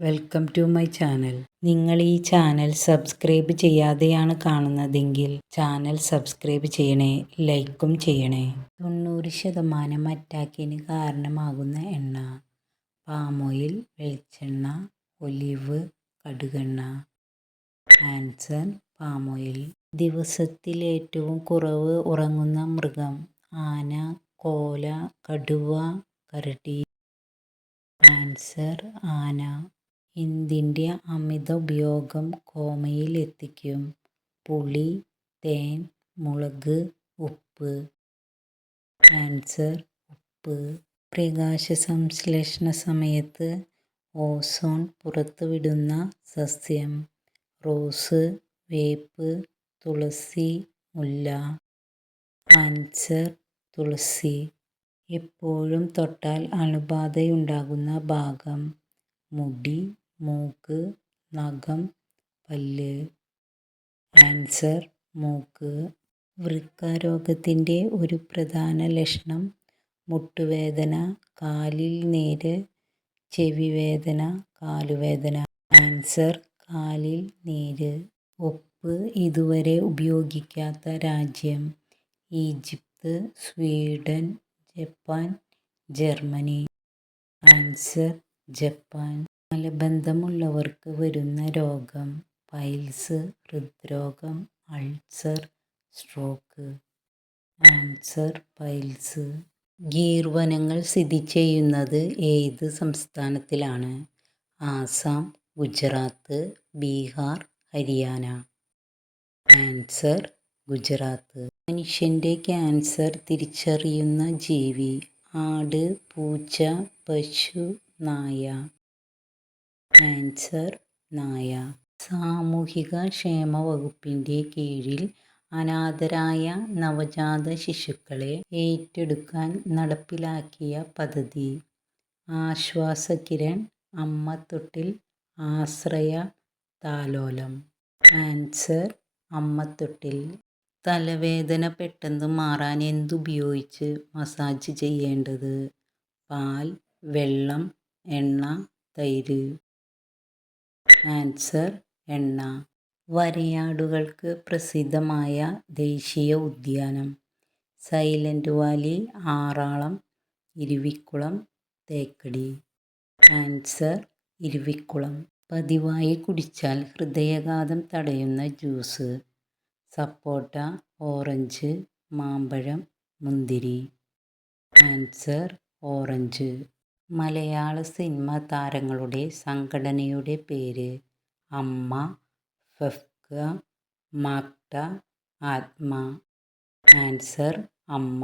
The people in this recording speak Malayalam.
വെൽക്കം ടു മൈ ചാനൽ നിങ്ങൾ ഈ ചാനൽ സബ്സ്ക്രൈബ് ചെയ്യാതെയാണ് കാണുന്നതെങ്കിൽ ചാനൽ സബ്സ്ക്രൈബ് ചെയ്യണേ ലൈക്കും ചെയ്യണേ. തൊണ്ണൂറ് ശതമാനം അറ്റാക്കിന് കാരണമാകുന്ന എണ്ണ. പാം ഓയിൽ വെളിച്ചെണ്ണ ഒലിവ് കടുകെണ്ണ. ആൻസർ പാം ഓയിൽ ദിവസത്തിൽ ഏറ്റവും കുറവ് ഉറങ്ങുന്ന മൃഗം. ആന കോല കടുവ കരടി. ആൻസർ ആന. എന്തിന്റെ അമിത ഉപയോഗം കോമയിൽ എത്തിക്കും പുളി തേൻ മുളക് ഉപ്പ്. ആൻസർ ഉപ്പ്. പ്രകാശസംശ്ലേഷണ സമയത്ത് ഓസോൺ പുറത്തുവിടുന്ന സസ്യം. റോസ് വേപ്പ് തുളസി മുല്ല. ആൻസർ തുളസി. എപ്പോഴും തൊട്ടാൽ അണുബാധയുണ്ടാകുന്ന ഭാഗം. മുടി മൂക്ക് നഖം പല്ല് ആൻസർ മൂക്ക്. വൃക്ക രോഗത്തിന്റെ ഒരു പ്രധാന ലക്ഷണം മുട്ടുവേദന കാലിൽ നീര് ചെവിവേദന കാലുവേദന. ആൻസർ കാലിൽ നീര്. ഉപ്പ് ഇതുവരെ ഉപയോഗിക്കാത്ത രാജ്യം Egypt Sweden Japan Germany. Answer Japan. മലബന്ധമുള്ളവർക്ക് വരുന്ന രോഗം പൈൽസ് ഹൃദ്രോഗം ulcer stroke answer piles. Gir വനങ്ങൾ സ്ഥിതി ചെയ്യുന്നത് ഏത് സംസ്ഥാനത്തിലാണ്? ആസാം ഗുജറാത്ത് ബീഹാർ ഹരിയാന. ആൻസർ ഗുജറാത്ത്. മനുഷ്യന്റെ ക്യാൻസർ തിരിച്ചറിയുന്ന ജീവി ആട് പൂച്ച പശു നായ. ആൻസർ നായ. സാമൂഹിക ക്ഷേമ വകുപ്പിന്റെ കീഴിൽ അനാഥരായ നവജാത ശിശുക്കളെ ഏറ്റെടുക്കാൻ നടപ്പിലാക്കിയ പദ്ധതി. ആശ്വാസകിരൺ അമ്മത്തൊട്ടിൽ ആശ്രയ താലോലം. ആൻസർ അമ്മത്തൊട്ടിൽ. തലവേദന പെട്ടെന്ന് മാറാൻ എന്തുപയോഗിച്ച് മസാജ് ചെയ്യേണ്ടത്? പാൽ വെള്ളം എണ്ണ തൈര്. ആൻസർ എണ്ണ. വരയാടുകൾക്ക് പ്രസിദ്ധമായ ദേശീയ ഉദ്യാനം. Silent Valley Aralam Eravikulam Thekkady. Answer Eravikulam. പതിവായി കുടിച്ചാൽ ഹൃദയാഘാതം തടയുന്ന ജ്യൂസ്. സപ്പോട്ട ഓറഞ്ച് മാമ്പഴം മുന്തിരി. Answer orange. മലയാള സിനിമ താരങ്ങളുടെ സംഘടനയുടെ പേര് അമ്മ ഫെഫ്ക മാക്ട ആത്മ ആൻസർ അമ്മ.